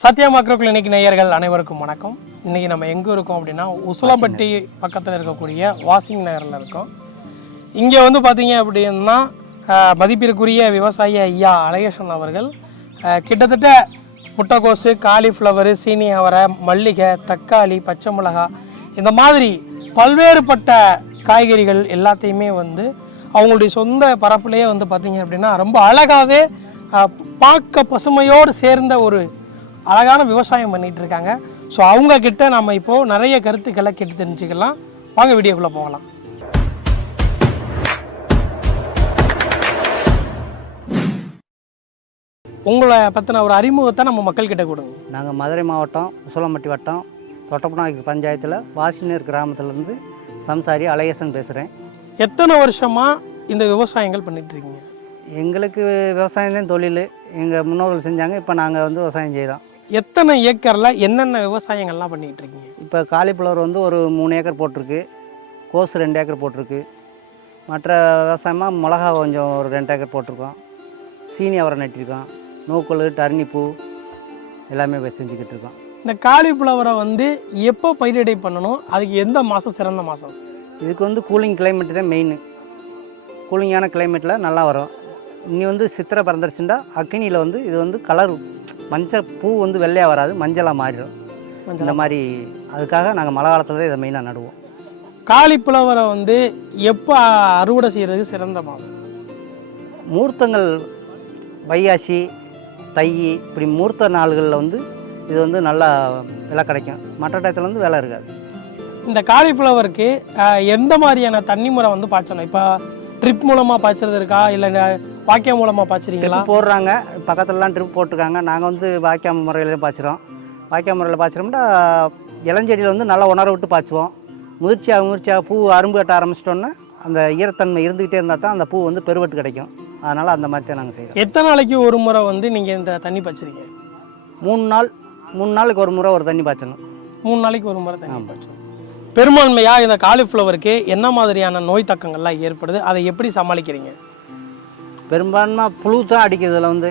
Sathya macro clinic நேயர்கள் அனைவருக்கும் வணக்கம். இன்றைக்கி நம்ம எங்கே இருக்கோம் அப்படின்னா உசுலப்பட்டி பக்கத்தில் இருக்கக்கூடிய வாஷிங் நகரில் இருக்கோம். இங்கே வந்து பார்த்தீங்க அப்படின்னா மதிப்பிற்குரிய விவசாயி ஐயா அழகேஷன் அவர்கள். கிட்டத்தட்ட முட்டைக்கோசு காலிஃப்ளவரு சீனி அவரை மல்லிகை தக்காளி பச்சை மிளகா இந்த மாதிரி பல்வேறுபட்ட காய்கறிகள் எல்லாத்தையுமே வந்து அவங்களுடைய சொந்த பரப்புலேயே வந்து பார்த்தீங்க அப்படின்னா ரொம்ப அழகாகவே பார்க்க பசுமையோடு சேர்ந்த ஒரு அழகான விவசாயம் பண்ணிட்டு இருக்காங்க ஸோ அவங்க கிட்ட நம்ம இப்போ நிறைய கருத்துக்களை கேட்டு தெரிஞ்சுக்கலாம். வாங்க வீடியோக்குள்ளே போகலாம். உங்களை பற்றின ஒரு அறிமுகத்தை நம்ம மக்கள்கிட்ட கொடுங்க. நாங்கள் மதுரை மாவட்டம் உசலம்பட்டி வட்டம் தொட்டப்பநாயக்கு பஞ்சாயத்தில் வாசினூர் கிராமத்துலேருந்து சம்சாரி அழகேசன் பேசுகிறேன் எத்தனை வருஷமாக இந்த விவசாயங்கள் பண்ணிட்டு இருக்கீங்க எங்களுக்கு விவசாயம் தான் தொழில். எங்கள் முன்னோர்கள் செஞ்சாங்க இப்போ நாங்கள் வந்து விவசாயம் செய்கிறோம் எத்தனை ஏக்கரில் என்னென்ன விவசாயங்கள்லாம் பண்ணிட்டு இருக்கீங்க? இப்போ காலிஃப்ளவர் வந்து ஒரு மூணு ஏக்கர் போட்டிருக்கு. கோஸ் ரெண்டு ஏக்கர் போட்டிருக்கு. மற்ற விவசாயமாக மிளகா கொஞ்சம் ஒரு ரெண்டு ஏக்கர் போட்டிருக்கோம். சீனி அவரை நட்டிருக்கோம். நூக்கல் டர்னிப்பூ எல்லாமே போய் செஞ்சுக்கிட்டு இருக்கோம். இந்த காலிஃப்ளவரை வந்து எப்போ பயிரிடை பண்ணணும்? அதுக்கு எந்த மாதம் சிறந்த மாதம்? இதுக்கு வந்து கூலிங் கிளைமேட் தான் மெயின் கூலிங்கான கிளைமேட்டில் நல்லா வரும். இனி வந்து சித்திரை பிறந்துருச்சுண்டா அக்கினியில் வந்து இது வந்து கலர் மஞ்சள் பூ வந்து வெள்ளையாக வராது மஞ்சளாக மாறிடும். இந்த மாதிரி அதுக்காக நாங்கள் மழை காலத்தில் தான் இதை மெயினாக நடுவோம். காலிஃப்ளவரை வந்து எப்போ அறுவடை செய்கிறதுக்கு சிறந்த மாதம் மூர்த்தங்கள் வைகாசி தை இப்படி மூர்த்த நாள்களில் வந்து இது வந்து நல்லா விலை கிடைக்கும். மற்ற டயத்தில் வந்து விலை இருக்காது. இந்த காலிஃப்ளவருக்கு எந்த மாதிரியான தண்ணி முறை வந்து பாய்ச்சணும்? இப்போ ட்ரிப் மூலமாக பாய்ச்சறது இருக்கா? இல்லை வாக்கியம் மூலமாக பாய்ச்சறீங்களா? போடுறாங்க. பக்கத்துலலாம் ட்ரிப் போட்டிருக்காங்க. நாங்கள் வந்து வாய்க்காம முறையில் பாய்ச்சிறோம். வாய்க்காம முறையில் பாய்ச்சிரோம்னா இளஞ்செடியில் வந்து நல்லா உணர விட்டு பாய்ச்சுவோம். முதிர்ச்சியாக முதிர்ச்சியாக பூ அரும்பு கட்ட ஆரம்பிச்சிட்டோன்னா அந்த ஈரத்தன்மை இருந்துக்கிட்டே இருந்தால் தான் அந்த பூ வந்து பெருவெட்டு கிடைக்கும். அதனால் அந்த மாதிரி தான் நாங்கள் செய்கிறோம் எத்தனை நாளைக்கு ஒரு முறை வந்து நீங்கள் இந்த தண்ணி பாய்ச்சறீங்க? மூணு நாள் மூணு நாளுக்கு ஒரு முறை ஒரு தண்ணி பாய்ச்சணும். மூணு நாளைக்கு ஒரு முறை தண்ணி பாய்ச்சணும். பெரும்பான்மையாக இந்த காலிஃப்ளவருக்கு என்ன மாதிரியான நோய் தாக்கங்கள்லாம் ஏற்படுது? அதை எப்படி சமாளிக்கிறீங்க? பெரும்பான்மை புழு தான் அடிக்கும் இதில் வந்து.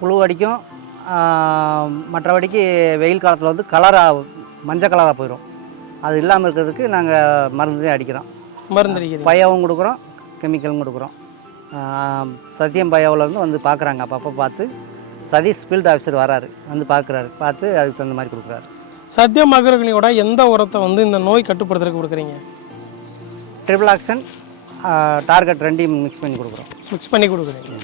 புழு அடிக்கும். மற்றபடிக்கு வெயில் காலத்தில் வந்து கலராக மஞ்சள் கலராக போயிடும் அது இல்லாமல் இருக்கிறதுக்கு நாங்கள் மருந்து அடிக்கிறோம். மருந்து அடிக்கிறீங்க. பயாவும் கொடுக்குறோம் கெமிக்கலும் கொடுக்குறோம். ஆஹ், சத்யம் பயாவிலேருந்து வந்து பார்க்குறாங்க அப்பப்போ பார்த்து சதீஷ் ஃபீல்டு ஆஃபீஸர் வராரு. வந்து பார்க்குறாரு பார்த்து அதுக்கு தகுந்த மாதிரி கொடுக்குறாரு. சத்தியம் மகரகனியோட எந்த உரத்தை வந்து இந்த நோய் கட்டுப்படுத்துறதுக்கு கொடுக்குறீங்க? ட்ரிபிள் ஆக்ஷன் டார்கெட் ரெண்டையும் மிக்ஸ் பண்ணி கொடுக்குறோம். மிக்ஸ் பண்ணி கொடுக்குறீங்க.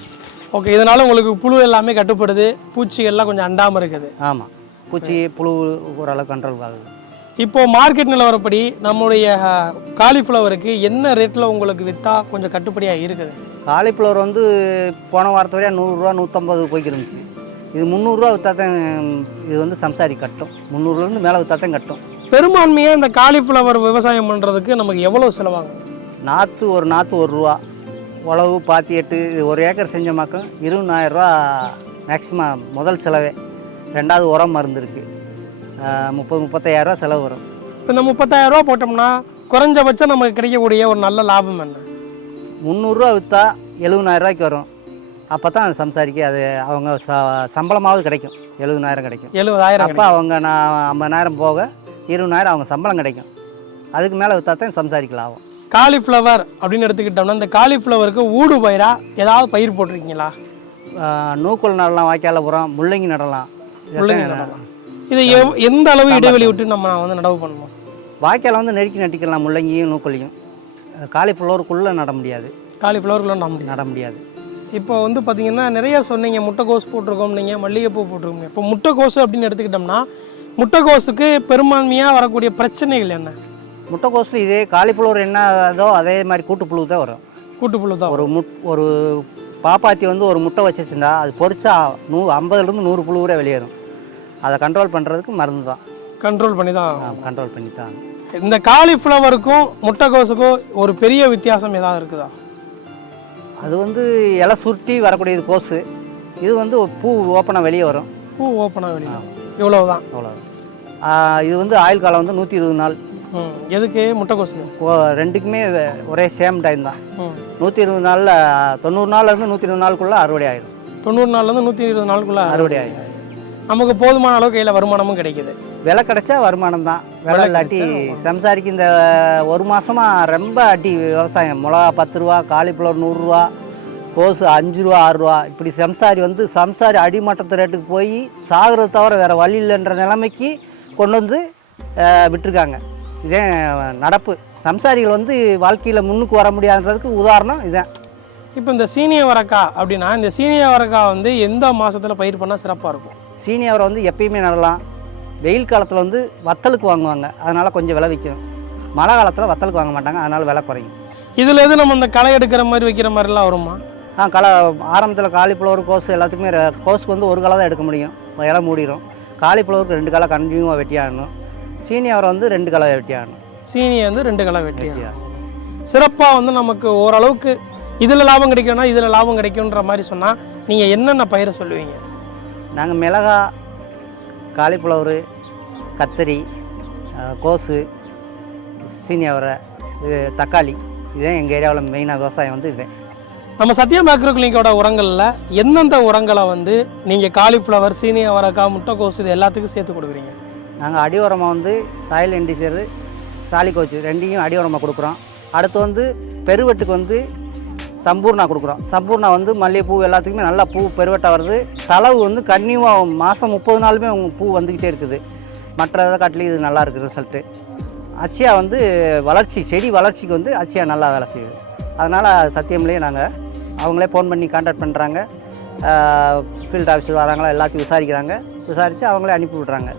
ஓகே இதனால் உங்களுக்கு புழு எல்லாமே கட்டுப்படுது. பூச்சிகள்லாம் கொஞ்சம் அண்டாமல் இருக்குது. ஆமாம் பூச்சி புழு ஓரளவு கண்ட்ரோல் ஆகுது. இப்போ மார்க்கெட் நிலவரப்படி நம்முடைய காலிஃப்ளவருக்கு என்ன ரேட்டில் உங்களுக்கு விற்றா கொஞ்சம் கட்டுப்படியாக இருக்குது? காலிஃப்ளவர் வந்து போன வாரத்து வரையா நூறுரூவா நூற்றம்பது போய்க்கு இருந்துச்சு இது முந்நூறுரூவா விற்றா தான் இது வந்து சம்சாரி கட்டும். முந்நூறுலேருந்து மேலே விற்றா தான் கட்டும். பெரும்பான்மையாக இந்த காலிஃப்ளவர் விவசாயம் பண்ணுறதுக்கு நமக்கு எவ்வளோ செலவாகும்? நாற்று ஒரு நாற்று ஒரு ரூபா. உழவு பாத்தி எட்டு இது ஒரு ஏக்கர் செஞ்ச மாக்கம் இருபதாயிரரூவா மேக்ஸிமம் முதல் செலவே. ரெண்டாவது உரம் மருந்து இருக்குது முப்பது முப்பத்தாயிரரூவா செலவு வரும். இப்போ இந்த 30000 ரூபாய் போட்டோம்னா குறைஞ்சபட்சம் நமக்கு கிடைக்கக்கூடிய ஒரு நல்ல லாபம் என்ன? முந்நூறுரூவா விற்றா எழுபதாயிரரூவாய்க்கு வரும். அப்போ தான் சம்சாரிக்கு அது அவங்க ச சம்பளமாவது கிடைக்கும். எழுபதாயிரம் கிடைக்கும். எழுபதாயிரம் அப்போ அவங்க நான் ஐம்பதாயிரம் போக இருபதாயிரம் அவங்க சம்பளம் கிடைக்கும். அதுக்கு மேலே விற்றா தான் சம்சாரிக்கு லாபம். காலிஃப்ளவர் அப்படின்னு எடுத்துக்கிட்டோம்னா இந்த காலிஃப்ளவருக்கு ஊடு பயிரா ஏதாவது பயிர் போட்டிருக்கீங்களா? நூக்கல் நடலாம் வாய்க்கால உரம் முள்ளங்கி நடலாம். முள்ளங்கி நடலாம். இதை எவ்- எந்த அளவு இடைவெளி விட்டு நம்ம வந்து நடவு பண்ணணும்? வாய்க்கால வந்து நெருக்கி நட்டிக்கலாம் முள்ளங்கியும் நூக்கொல்லியும். காலிஃப்ளவருக்குள்ளே நட முடியாது. காலிஃப்ளவருக்குள்ள நட முடியாது. நட முடியாது. இப்போ வந்து பார்த்தீங்கன்னா நிறைய சொன்னீங்க முட்டைக்கோஸ் போட்டிருக்கோம் நீங்கள் மல்லிகைப்பூ போட்டிருக்கோம் இப்போ முட்டைக்கோசு அப்படின்னு எடுத்துக்கிட்டோம்னா முட்டைக்கோஸுக்கு பெரும்பான்மையாக வரக்கூடிய பிரச்சனைகள் என்ன? முட்டைக்கோஸில் இதே காலிஃப்ளவர் என்ன அதோ அதே மாதிரி கூட்டுப்புழு தான் வரும். கூட்டுப்புழு தான் ஒரு முட் ஒரு பாப்பாத்தி வந்து ஒரு முட்டை வச்சிருச்சுன்னா அது பொரிச்சா நூ ஐம்பதுலேருந்து நூறு புழு வரை வெளியேறும். அதை கண்ட்ரோல் பண்ணுறதுக்கு மருந்து தான். கண்ட்ரோல் பண்ணி தான் கண்ட்ரோல் பண்ணி தான். இந்த காலிஃப்ளவருக்கும் முட்டைக்கோஸுக்கும் ஒரு பெரிய வித்தியாசம் ஏதாவது இருக்குதா? அது வந்து இலை சுருட்டி வரக்கூடியது கோஸு. இது வந்து பூ ஓப்பனாக வெளியே வரும். பூ ஓப்பனாக வெளியே இவ்வளவுதான். அவ்வளோ இது வந்து ஆயுள் காலம் வந்து நூற்றி இருபது நாள். எதுக்கு முட்டைக்கோஸுக்கு ஓ ரெண்டுக்குமே ஒரே சேம் டைம் தான். நூற்றி இருபது நாளில் தொண்ணூறு நாள்லேருந்து நூற்றி இருபது நாளுக்குள்ளே அறுவடை ஆயிடும் தொண்ணூறு நாள்லேருந்து நூற்றி இருபது நாளுக்குள்ள அறுவடை ஆயிடும் நமக்கு போதுமான அளவு கையில் வருமானமும் கிடைக்குது. விலை கிடைச்சா வருமானம் தான். விலை இல்லாட்டி சம்சாரிக்கு இந்த ஒரு மாசமா ரொம்ப அடி விவசாயம். மிளகா பத்து ரூபா காலிஃப்ளவர் நூறுரூவா கோஸு அஞ்சு ரூபா ஆறு ரூபா. இப்படி சம்சாரி வந்து சம்சாரி அடிமட்டத்து ரேட்டுக்கு போய் சாகிறது தவிர வேறு வழி இல்லைன்ற நிலைமைக்கு கொண்டு வந்து விட்டிருக்காங்க. இதே நடப்பு. சம்சாரிகள் வந்து வாழ்க்கையில் முன்னுக்கு வர முடியாதுன்றதுக்கு உதாரணம் இதான். இப்போ இந்த சீனிய வரக்காய் அப்படின்னா இந்த சீனிய வரக்காய் வந்து எந்த மாசத்துல பயிர் பண்ணால் சிறப்பாக இருக்கும்? சீனி அவரை வந்து எப்பயுமே நடலாம். வெயில் காலத்தில் வந்து வத்தலுக்கு வாங்குவாங்க. அதனால் கொஞ்சம் விலை விற்கும் மழை காலத்தில் வத்தலுக்கு வாங்க மாட்டாங்க. அதனால் விலை குறையும். இதில் எது நம்ம இந்த களை எடுக்கிற மாதிரி வைக்கிற மாதிரிலாம் வருமா? ஆ களை ஆரம்பத்தில் காலிஃப்ளவர் கோஸ் எல்லாத்துக்குமே கோஸுக்கு வந்து ஒரு களை தான் எடுக்க முடியும். இலை மூடிடும் காலிஃப்ளவருக்கு ரெண்டு களை கண்டினியூவாக வெட்டி ஆகணும் சீனி அவரை வந்து ரெண்டு களை வெட்டி ஆகணும் சீனியை வந்து ரெண்டு களை வெட்டியா வெட்டி ஆகணும். சிறப்பாக வந்து நமக்கு ஓரளவுக்கு இதில் லாபம் கிடைக்கும்னா இதில் லாபம் கிடைக்குன்ற மாதிரி சொன்னால் நீங்கள் என்னென்ன பயிரை சொல்லுவீங்க? நாங்கள் மிளகா காலிஃப்ளவரு கத்தரி அஹ், கோஸு சீனி அவரை இது தக்காளி இதுதான் எங்கள் ஏரியாவில் மெயினாக விவசாயம் வந்து இதுதான் நம்ம சத்யா மேக்ரோ கிளினிக்கோட உரங்களில் எந்தெந்த உரங்களை வந்து நீங்கள் காலிஃப்ளவர் சீனிய வரக்காய் முட்டைக்கோஸ் இது எல்லாத்துக்கும் சேர்த்து கொடுக்குறீங்க? நாங்கள் அடி உரமாக வந்து சாயில் இண்டிசரு சாலி கோச்சு ரெண்டையும் அடி உரமாக கொடுக்குறோம். அடுத்து வந்து பெருவெட்டுக்கு வந்து சம்பூர்ணா கொடுக்குறோம். சம்பூர்ணா வந்து மல்லிகைப்பூ எல்லாத்துக்குமே நல்லா பூ பெருவெட்டாக வருது. தளவு வந்து கன்னியூவாக மாதம் முப்பது நாளுமே உங்க பூ வந்துக்கிட்டே இருக்குது. மற்ற இதை காட்டிலும் இது நல்லா இருக்குது ரிசல்ட்டு அச்சியா வந்து வளர்ச்சி செடி வளர்ச்சிக்கு வந்து அச்சியா நல்லா வேலை செய்யுது. அதனால் சத்தியம்லேயே நாங்கள் அவங்களே ஃபோன் பண்ணி கான்டாக்ட் பண்ணுறாங்க ஃபீல்ட் ஆஃபீஸர் வராங்களா எல்லாத்தையும் விசாரிக்கிறாங்க. விசாரித்து அவங்களே அனுப்பி விட்றாங்க.